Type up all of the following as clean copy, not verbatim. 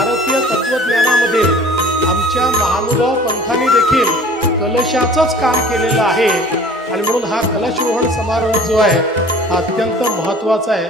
भारतीय तत्वज्ञानामध्ये आमच्या महानुभाव पंथांनी देखील कलशाचंच काम केलेलं आहे आणि म्हणून हा कलशरोहण समारोह जो आहे हा अत्यंत महत्त्वाचा आहे।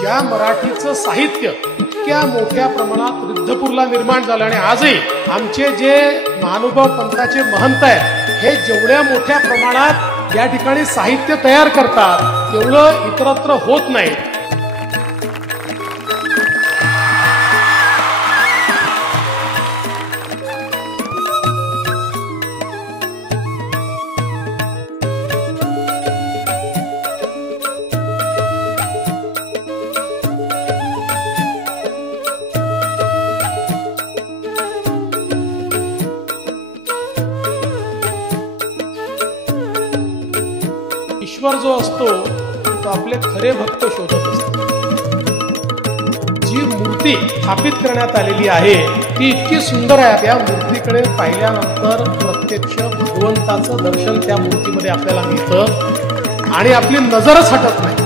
ज्या मराठीचं साहित्य इतक्या मोठ्या प्रमाणात रिद्धपूरला निर्माण झालं आणि आजही आमचे जे महानुभाव पंथाचे महंत आहेत हे जेवढ्या मोठ्या प्रमाणात या ठिकाणी साहित्य तयार करतात तेवढं इतरत्र होत नाही। ईश्वर जो असतो तो आपले खरे भक्त शोधत असतो। जी मूर्ती स्थापित करण्यात आलेली आहे ती इतकी सुंदर आहे, त्या मूर्तीकडे पाहिल्यानंतर प्रत्यक्ष भगवंताचं दर्शन त्या मूर्तीमध्ये आपल्याला मिळतं आणि आपली नजरच हटत नाही।